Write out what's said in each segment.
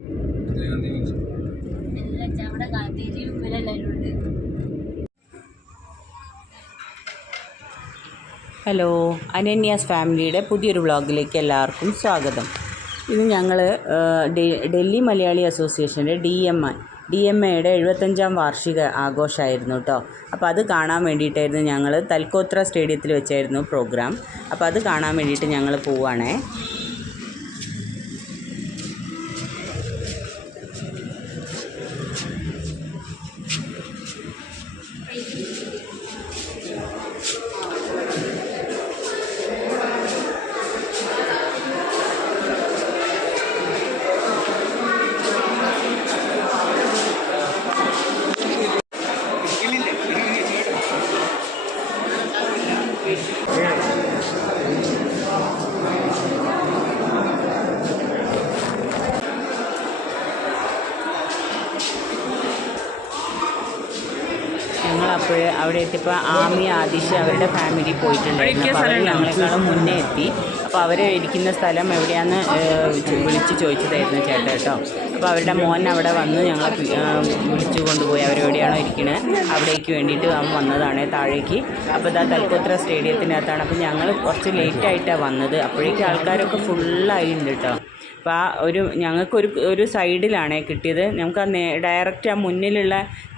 Hello, അനന്യാസ് ഫാമിലിയുടെ പുതിയൊരു വ്ളോഗിലേക്ക് എല്ലാവർക്കും സ്വാഗതം. ഇത് ഞങ്ങൾ ഡൽഹി മലയാളി അസോസിയേഷൻ്റെ ഡി എം എയുടെ 75-ാം വാർഷിക ആഘോഷമായിരുന്നു കേട്ടോ. അപ്പോൾ അത് കാണാൻ വേണ്ടിയിട്ടായിരുന്നു ഞങ്ങൾ തൽക്കോത്ര സ്റ്റേഡിയത്തിൽ വെച്ചായിരുന്നു പ്രോഗ്രാം. അപ്പോൾ അത് കാണാൻ വേണ്ടിയിട്ട് ഞങ്ങൾ പോവുകയാണേ. ഞങ്ങളപ്പോൾ അവിടെ എത്തിയപ്പോൾ ആമി ആദിഷ് അവരുടെ ഫാമിലി പോയിട്ടുണ്ടായിരുന്നു. അപ്പോൾ അവർ ഞങ്ങളെക്കാളും മുന്നേ എത്തി. അപ്പോൾ അവർ ഇരിക്കുന്ന സ്ഥലം എവിടെയാണെന്ന് വിളിച്ച് ചോദിച്ചതായിരുന്നു ചേട്ടാ കേട്ടോ. അപ്പോൾ അവരുടെ മോൻ അവിടെ വന്ന് ഞങ്ങളെ വിളിച്ചു കൊണ്ടുപോയി. അവരെവിടെയാണോ ഇരിക്കുന്നത് അവിടേക്ക് വേണ്ടിയിട്ട് അവൻ വന്നതാണ് താഴേക്ക്. അപ്പോൾ ഇതാ തൽക്കോത്ര സ്റ്റേഡിയത്തിനകത്താണ്. അപ്പോൾ ഞങ്ങൾ കുറച്ച് ലേറ്റായിട്ടാണ് വന്നത്. അപ്പോഴേക്കും ആൾക്കാരൊക്കെ ഫുള്ളായിട്ടുണ്ട് കേട്ടോ. അപ്പോൾ ഞങ്ങൾക്കൊരു സൈഡിലാണ് കിട്ടിയത്. നമുക്ക് ഡയറക്റ്റ് ആ മുന്നിലുള്ള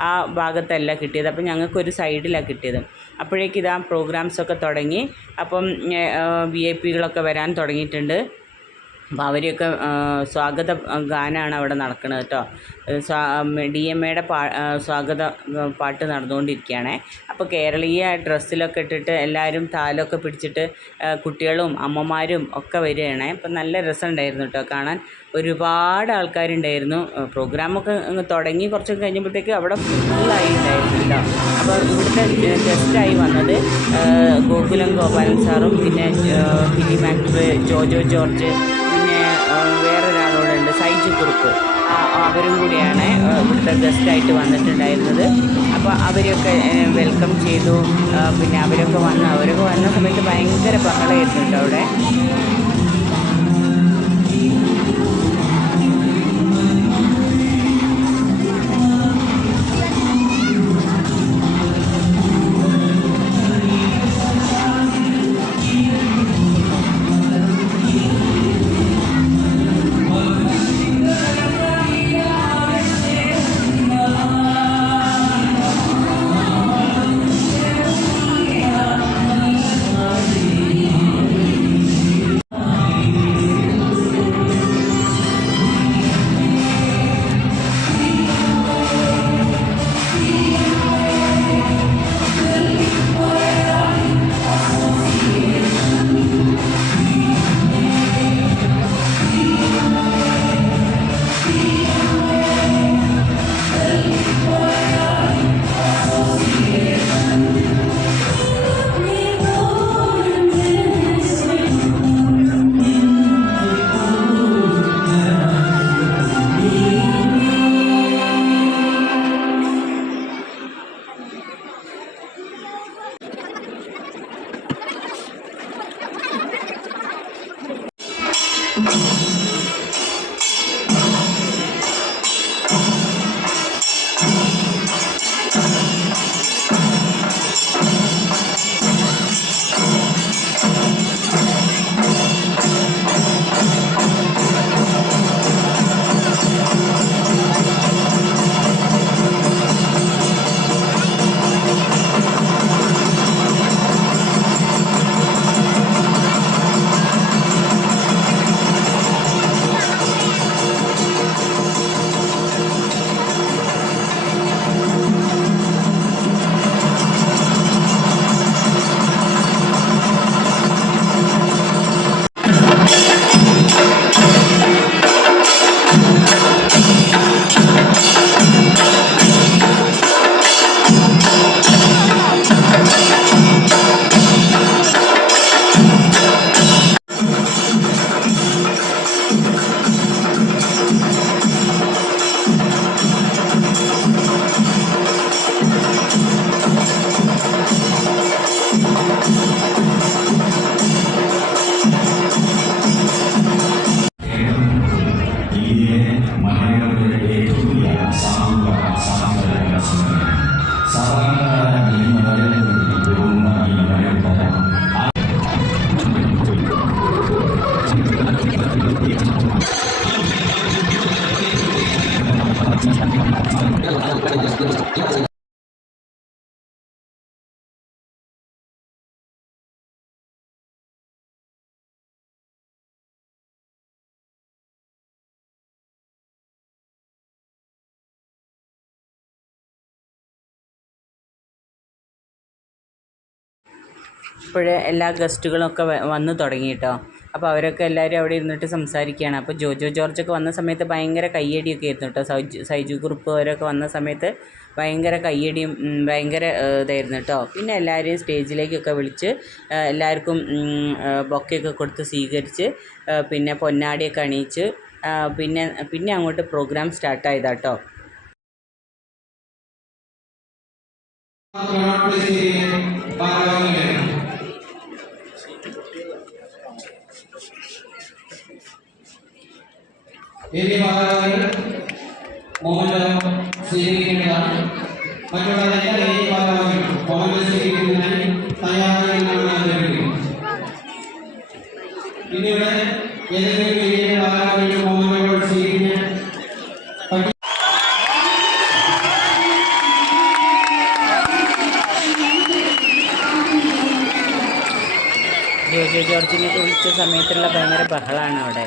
ആ ഭാഗത്തല്ല കിട്ടിയത്. അപ്പം ഞങ്ങൾക്കൊരു സൈഡിലാണ് കിട്ടിയത്. അപ്പോഴേക്കും ഇതാ പ്രോഗ്രാംസൊക്കെ തുടങ്ങി. അപ്പം VIP-കളൊക്കെ വരാൻ തുടങ്ങിയിട്ടുണ്ട്. അപ്പോൾ അവരെയൊക്കെ സ്വാഗത ഗാനമാണ് അവിടെ നടക്കുന്നത് കേട്ടോ. DMAയുടെ സ്വാഗത പാട്ട് നടന്നുകൊണ്ടിരിക്കുകയാണ്. അപ്പോൾ കേരളീയ ഡ്രസ്സിലൊക്കെ ഇട്ടിട്ട് എല്ലാവരും താലമൊക്കെ പിടിച്ചിട്ട് കുട്ടികളും അമ്മമാരും ഒക്കെ വരികയാണ്. അപ്പം നല്ല രസമുണ്ടായിരുന്നു കേട്ടോ കാണാൻ. ഒരുപാട് ആൾക്കാരുണ്ടായിരുന്നു. പ്രോഗ്രാമൊക്കെ തുടങ്ങി കുറച്ചൊക്കെ കഴിഞ്ഞപ്പോഴത്തേക്ക് അവിടെ ഫുള്ളായിട്ടുണ്ടായിരുന്നു കേട്ടോ. അപ്പോൾ ഇവിടുത്തെ ഗസ്റ്റായി വന്നത് ഗോകുലം ഗോപാലൻ സാറും പിന്നെ ഫിലിം ആക്ടർ ജോജോ ജോർജ്, പിന്നെ വേറൊരാളോടുണ്ട് സൈജു കുറുപ്പ്, അവരും കൂടിയാണ് ഇവിടുത്തെ ഗസ്റ്റായിട്ട് വന്നിട്ടുണ്ടായിരുന്നത്. അപ്പോൾ അവരെയൊക്കെ വെൽക്കം ചെയ്തു. പിന്നെ അവരൊക്കെ വന്ന സമയത്ത് ഭയങ്കര ബഹളമായിരുന്നു കേട്ടോ അവിടെ. ഇപ്പോഴേ എല്ലാ ഗസ്റ്റുകളൊക്കെ വന്നു തുടങ്ങി കേട്ടോ. അപ്പോൾ അവരൊക്കെ എല്ലാവരും അവിടെ ഇരുന്നിട്ട് സംസാരിക്കുകയാണ്. അപ്പോൾ ജോജോ ജോർജൊക്കെ വന്ന സമയത്ത് ഭയങ്കര കയ്യടിയൊക്കെ ആയിരുന്നു കേട്ടോ. സൈജു കുറുപ്പ് അവരൊക്കെ വന്ന സമയത്ത് ഭയങ്കര കയ്യടിയും ഭയങ്കര ഇതായിരുന്നു കേട്ടോ. പിന്നെ എല്ലാവരെയും സ്റ്റേജിലേക്കൊക്കെ വിളിച്ച് എല്ലാവർക്കും ബൊക്കെയൊക്കെ കൊടുത്ത് സ്വീകരിച്ച് പിന്നെ പൊന്നാടിയൊക്കെ അണിയിച്ച് പിന്നെ അങ്ങോട്ട് പ്രോഗ്രാം സ്റ്റാർട്ടായതാട്ടോ. ഇനി മോഹൻലാൽ സ്വീകരിക്കേണ്ടതാണ്. മറ്റുള്ള എല്ലാ ഭാഗങ്ങളും മോഹൻലാൽ സ്വീകരിക്കുന്നതിനായി തയ്യാറാണെന്ന് പിന്നീട് ഏതെങ്കിലും വലിയ ഭാഗങ്ങളിൽ മോഹൻലാൽ സ്വീകരിക്കാൻ ജോജോ ജോർജിനെ വിളിച്ച സമയത്തുള്ള ഭയങ്കര ബഹളമാണ് അവിടെ.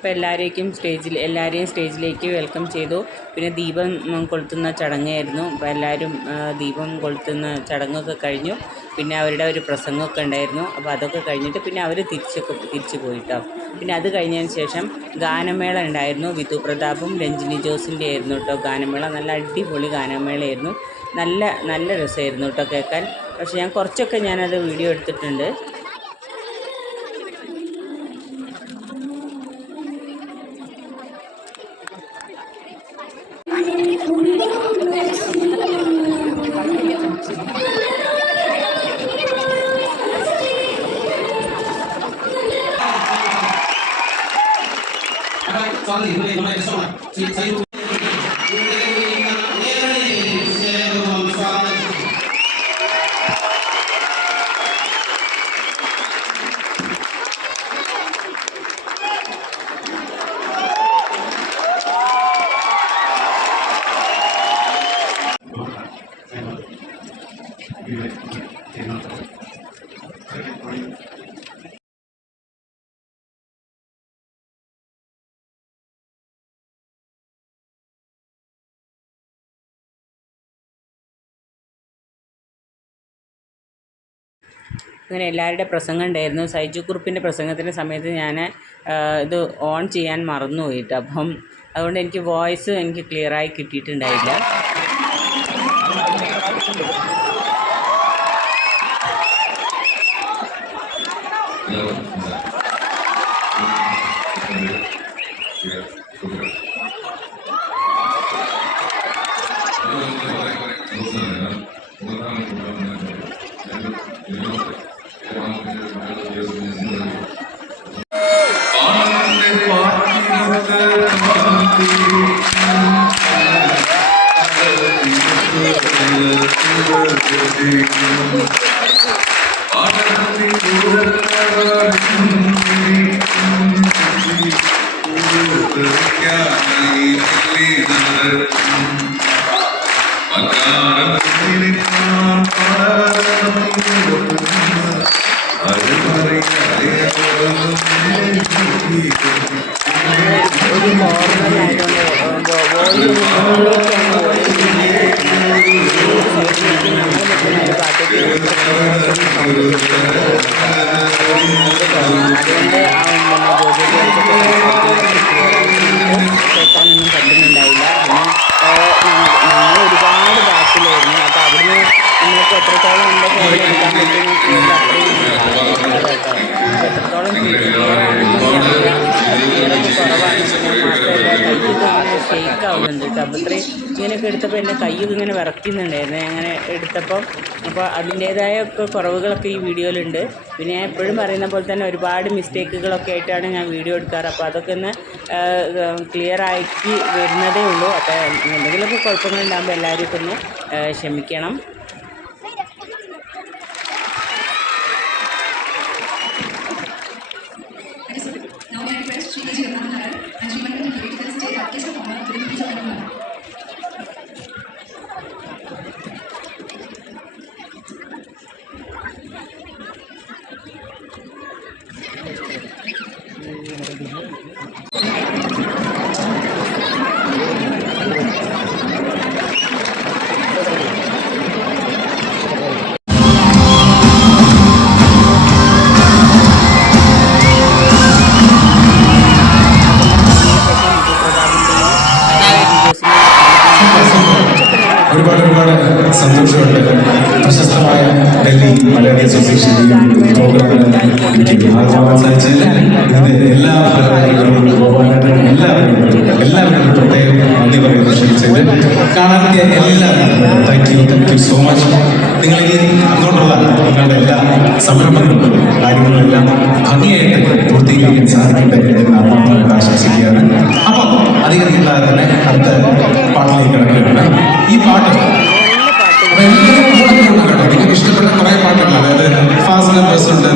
അപ്പോൾ എല്ലാവരെയും സ്റ്റേജിലേക്ക് വെൽക്കം ചെയ്തു. പിന്നെ ദീപം കൊളുത്തുന്ന ചടങ്ങായിരുന്നു. അപ്പോൾ എല്ലാവരും ദീപം കൊളുത്തുന്ന ചടങ്ങൊക്കെ കഴിഞ്ഞു. പിന്നെ അവരുടെ ഒരു പ്രസംഗമൊക്കെ ഉണ്ടായിരുന്നു. അപ്പോൾ അതൊക്കെ കഴിഞ്ഞിട്ട് പിന്നെ അവർ തിരിച്ചു പോയിട്ടോ. പിന്നെ അത് കഴിഞ്ഞതിന് ശേഷം ഗാനമേള ഉണ്ടായിരുന്നു. വിധു പ്രതാപും രഞ്ജിനി ജോസിൻ്റെ ആയിരുന്നു കേട്ടോ ഗാനമേള. നല്ല അടിപൊളി ഗാനമേളയായിരുന്നു. നല്ല രസമായിരുന്നു കേട്ടോ കേൾക്കാൻ. പക്ഷേ ഞാൻ കുറച്ചൊക്കെ ഞാനത് വീഡിയോ എടുത്തിട്ടുണ്ട്. അങ്ങനെ എല്ലാവരുടെ പ്രസംഗം ഉണ്ടായിരുന്നു. സൈജു കുറുപ്പിൻ്റെ പ്രസംഗത്തിൻ്റെ സമയത്ത് ഞാൻ ഇത് ഓൺ ചെയ്യാൻ മറന്നുപോയിട്ട്. അപ്പം അതുകൊണ്ട് എനിക്ക് വോയിസ് ക്ലിയറായി കിട്ടിയിട്ടുണ്ടായില്ല. ഒരു പ്രത്യേകമായിട്ടൊന്നും സൗണ്ട് കേൾക്കുന്നുണ്ട്. അതുകൊണ്ട് കേൾക്കാനൊന്നും പറ്റുന്നുണ്ടായില്ല. പിന്നെ ഞങ്ങൾ ഒരുപാട് ബാക്കിലായിരുന്നു. അപ്പോൾ അവിടുന്ന് നമ്മൾക്ക് എത്രത്തോളം എൻ്റെ ഫോണിൽ എടുക്കാൻ പറ്റുമെന്ന് ക്ലിയറിൽ അത്രയും കേട്ടോ. എത്രത്തോളം ക്ലിയർ ആണെന്നൊന്നും അറിയില്ല. ക്ലിയറൊക്കെ കുറവാണ്. പിന്നെ മാത്രമല്ല കൈയൊക്കെ ഇങ്ങനെ ഷെയ്ക്ക് ആവുന്നുണ്ട് കേട്ടോ. അപ്പോൾ ഇത്രയും ഇങ്ങനെയൊക്കെ എടുത്തപ്പോൾ എൻ്റെ കൈയൊക്കെ ഇങ്ങനെ വിറയ്ക്കുന്നുണ്ടായിരുന്നു അങ്ങനെ എടുത്തപ്പോൾ. അപ്പോൾ അതിൻ്റേതായ ഒക്കെ കുറവുകളൊക്കെ ഈ വീഡിയോയിലുണ്ട്. പിന്നെ ഞാൻ എപ്പോഴും പറയുന്ന പോലെ തന്നെ ഒരുപാട് മിസ്റ്റേക്കുകളൊക്കെ ആയിട്ടാണ് ഞാൻ വീഡിയോ എടുക്കാറ്. അപ്പോൾ അതൊക്കെ ഒന്ന് ക്ലിയർ ആക്കി വരുന്നതേ ഉള്ളൂ. അപ്പോൾ എന്തെങ്കിലുമൊക്കെ കുഴപ്പങ്ങളുണ്ടാകുമ്പോൾ എല്ലാവരും ഒക്കെ ഒന്ന് ക്ഷമിക്കണം. ഒരുപാട് സന്തോഷമുണ്ട്. പ്രശസ്തമായ ഡൽഹി മലയാളി അസോസിയേഷൻ പ്രോഗ്രാമിന് എനിക്ക് ആദ്യമാകാൻ സാധിച്ചതിൽ ഇതിന്റെ എല്ലാ ഭാരവാഹികളോടും എല്ലാവരും പ്രത്യേകം നന്ദി പറയുന്നു. ക്ഷണിച്ചത് കാണാനെത്തിയ എല്ലാവരും താങ്ക് യു സോ മച്ച്. നിങ്ങൾ ഈ അങ്ങോട്ടുള്ള നിങ്ങളുടെ എല്ലാ സംരംഭങ്ങളും കാര്യങ്ങളെല്ലാം ഭംഗിയായിട്ട് പൂർത്തീകരിക്കാൻ സാധിക്കട്ടെ എന്ന് ആത്മാർത്ഥമായിട്ട് ആശംസിക്കുകയാണ്. അപ്പോൾ അധികം നീണ്ടാതെ തന്നെ അടുത്ത പാട്ടിലേക്ക് കിടക്കുകയാണ്. ഈ പാട്ട് നിങ്ങൾക്ക് ഇഷ്ടപ്പെട്ട കുറെ പാട്ടുകൾ, അതായത് ഫാസ്റ്റ് നമ്പേഴ്സ് ഉണ്ട്.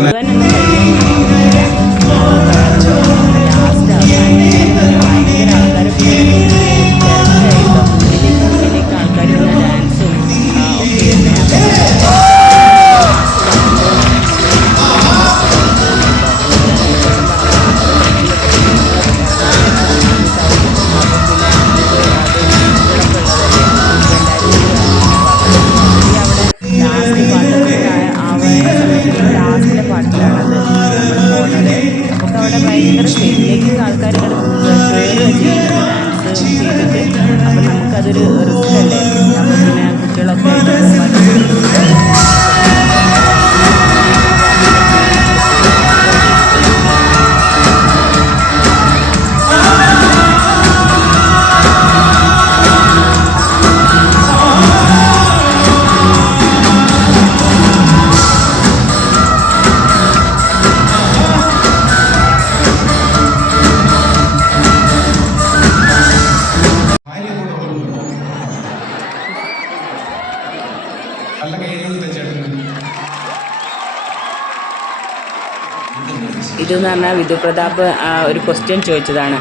ഇതെന്ന് പറഞ്ഞാൽ വിധുപ്രതാപ് ഒരു ക്വസ്റ്റ്യൻ ചോദിച്ചതാണ്.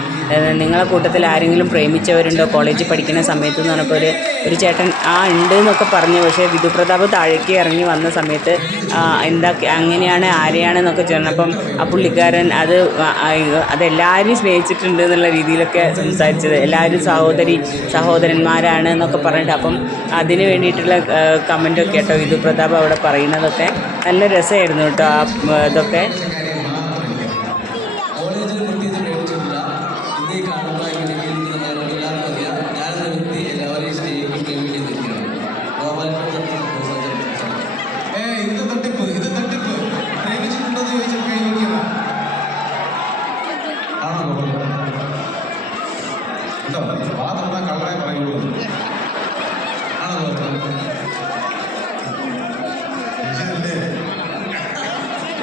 നിങ്ങളെ കൂട്ടത്തിൽ ആരെങ്കിലും പ്രേമിച്ചവരുണ്ടോ കോളേജിൽ പഠിക്കുന്ന സമയത്ത് എന്ന് പറഞ്ഞപ്പോൾ ഒരു ചേട്ടൻ ഉണ്ട് എന്നൊക്കെ പറഞ്ഞു. പക്ഷേ വിധുപ്രതാപ് താഴേക്ക് ഇറങ്ങി വന്ന സമയത്ത് അങ്ങനെയാണ് ആരെയാണെന്നൊക്കെ ചെന്നപ്പം ആ പുള്ളിക്കാരൻ അതെല്ലാവരും സ്നേഹിച്ചിട്ടുണ്ട് എന്നുള്ള രീതിയിലൊക്കെ സംസാരിച്ചത്. എല്ലാവരും സഹോദരന്മാരാണ് എന്നൊക്കെ പറഞ്ഞിട്ട് അപ്പം അതിന് വേണ്ടിയിട്ടുള്ള കമൻറ്റൊക്കെ കേട്ടോ വിധുപ്രതാപ് അവിടെ പറയുന്നതൊക്കെ നല്ല രസമായിരുന്നു കേട്ടോ. ഇതൊക്കെ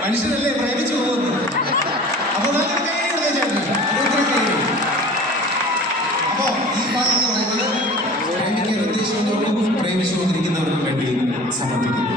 മനുഷ്യനല്ലേ പ്രേമിച്ചു പോകുന്നു. അപ്പോൾ ഈ പാട്ടെന്ന് പറയുന്നത് പ്രേമിക്കാൻ ഉദ്ദേശിക്കുന്നവർക്കും പ്രേമിച്ചുകൊണ്ടിരിക്കുന്നവർക്കും വേണ്ടി സമർപ്പിക്കുന്നു.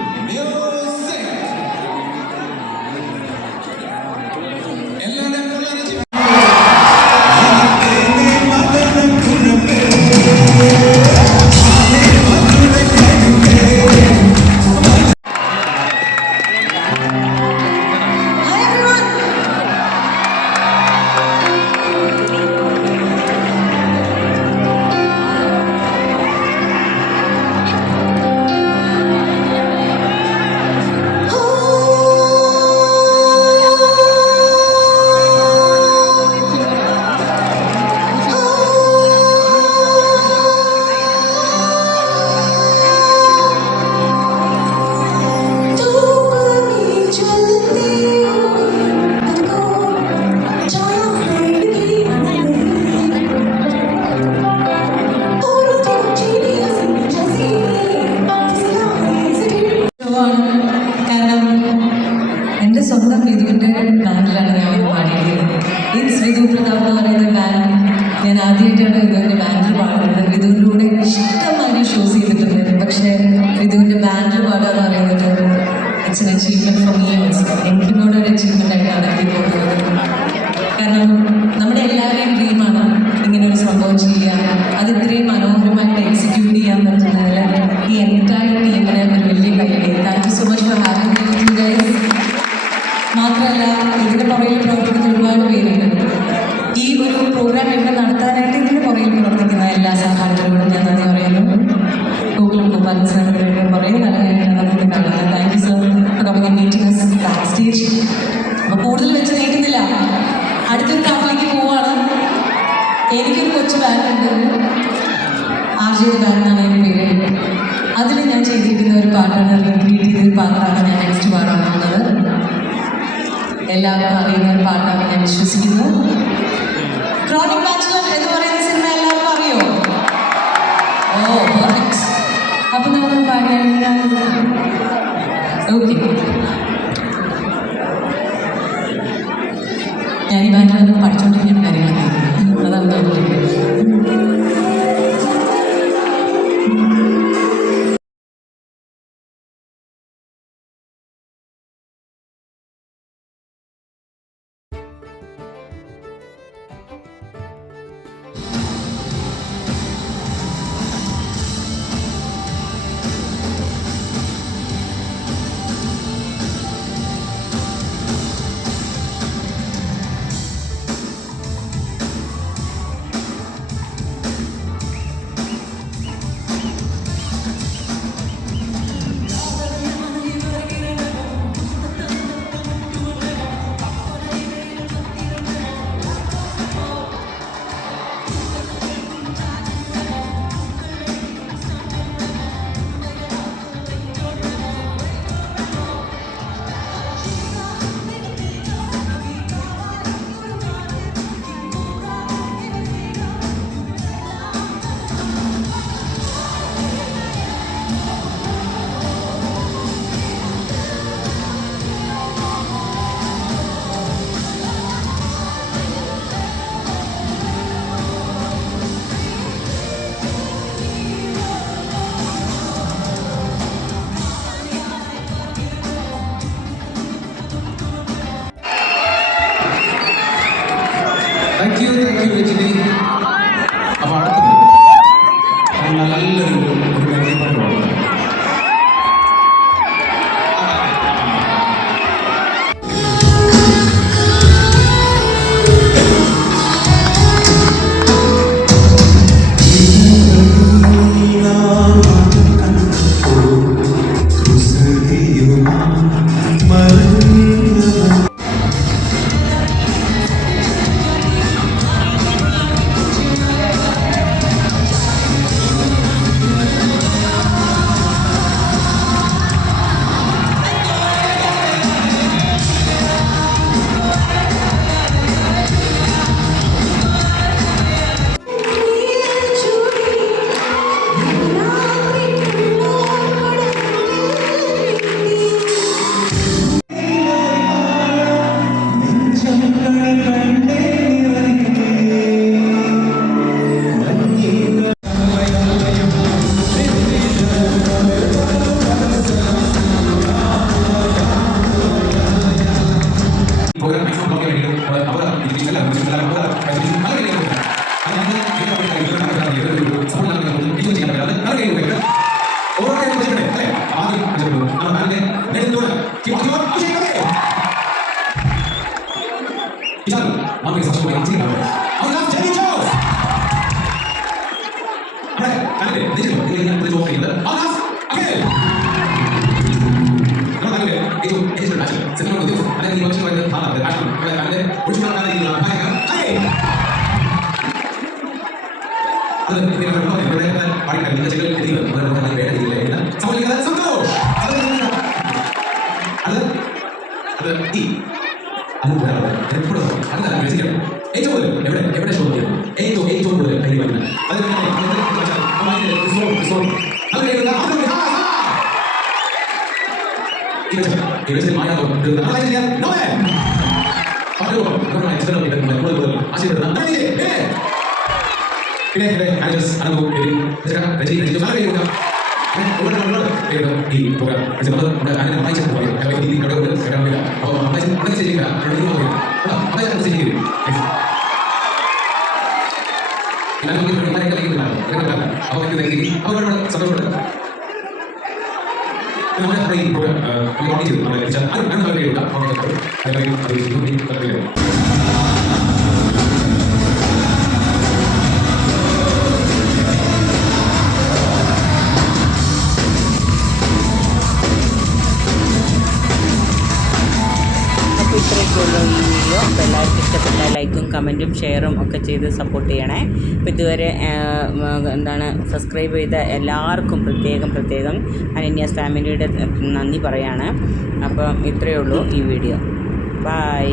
ഋതുവിൻ്റെ ബാൻഡിൽ പാടുന്നത്. ഋതുവിൻ്റെ കൂടെ ഇഷ്ടംമാതിരി ഷോസ് ചെയ്തിട്ടുണ്ട്. പക്ഷേ ഋതുവിൻ്റെ ബാൻഡിൽ പാടുക എന്ന് പറയുന്നത് it's an achievement for me also. എനിക്കും കൂടെ ഒരു അച്ചീവ്മെൻ്റ് ആയിട്ടാണ് എനിക്ക് തോന്നുന്നത്. കാരണം നമ്മുടെ എല്ലാവരുടെയും ഡ്രീമാണ് ഇങ്ങനെ ഒരു സംഭവം ചെയ്യുക. അത് ഇത്രയും മനോഹരമായിട്ട് എക്സിക്യൂട്ട് ചെയ്യാൻ പറ്റുന്നതിൽ ഈ എൻറ്റയർ ടീമിന് ഒരു വലിയ കൈയ്യടി. Thank you so much for having you guys. മാത്രമല്ല ഇതിൻ്റെ പുറകിൽ പ്രവർത്തിക്കുന്ന ഒരുപാട് പേരുണ്ട്. ഈ ഒരു പ്രോഗ്രാം ഇവിടെ നടത്താനായിട്ട് ഇതിൻ്റെ പുറകിൽ പ്രവർത്തിക്കുന്ന എല്ലാ സഹായങ്ങളോടും ഞാൻ നന്ദി പറയുന്നു. ഗോകുലം ഗോപാലൻ സാറിൻ്റെ കുറേ കാലമായിട്ടാണ് നമുക്ക് കാണുന്നത്. Thank you sir for coming and meeting us back stage. അപ്പോൾ കൂടുതൽ വെച്ച് നീട്ടുന്നില്ല, അടുത്തൊരു പാട്ടിലേക്ക് പോവുകയാണ്. എനിക്കൊരു കൊച്ചു ബാൻഡുണ്ട്, RJ ബാൻഡ് എന്നാണ് എൻ്റെ പേര്. അതിൽ ഞാൻ ചെയ്തിരിക്കുന്ന ഒരു പാട്ടാണ്, റിപ്പീറ്റ് ചെയ്തൊരു പാട്ടാണ് ഞാൻ നെക്സ്റ്റ് പാടാൻ പോകുന്നത്. എല്ലാവർക്കും അറിയുന്ന ഒരു പാട്ടാണ് ഞാൻ വിശ്വസിക്കുന്നു. ക്രോണിക് ബാച്ചിലർ എന്ന് പറയുന്ന സിനിമ എല്ലാവർക്കും അറിയോ? ഓ പെർഫെക്റ്റ്. അപ്പം നമ്മൾ പാടിയാൽ ഓക്കെ. ഞാൻ ഈ ബാൻഡിൽ പഠിച്ചുകൊണ്ടിരിക്കുന്ന കാര്യങ്ങളൊക്കെ അതാണ് തോന്നുന്നത്. Thank you Rajani. അപ്പോൾ അടുത്തത് നല്ലൊരു മെഡിക്കൽ പിന്നെ ആൻജസ് അനുഭവം ഈ പ്രോഗ്രാം നമ്മൾ നമ്മുടെ ആനയെ അമ്മായിച്ചു പോയി അപ്പോൾ അമ്മായിച്ചു അവിടെ ശരിയില്ല അപ്പോൾ സന്തോഷമുണ്ട് നമ്മുടെ ഈ പ്രോഗ്രാം അപ്പോൾ ഇത്രയൊക്കെയുള്ള ഈ വീഡിയോ. അപ്പോൾ എല്ലാവർക്കും ഇഷ്ടപ്പെട്ട ലൈക്കും കമൻറ്റും ഷെയറും ഒക്കെ ചെയ്ത് സപ്പോർട്ട് ചെയ്യണേ. അപ്പോൾ ഇതുവരെ സബ്സ്ക്രൈബ് ചെയ്ത എല്ലാവർക്കും പ്രത്യേകം അനന്യാസ് ഫാമിലിയുടെ നന്ദി പറയാണ്. അപ്പം ഇത്രയേ ഉള്ളൂ ഈ വീഡിയോ. ബൈ.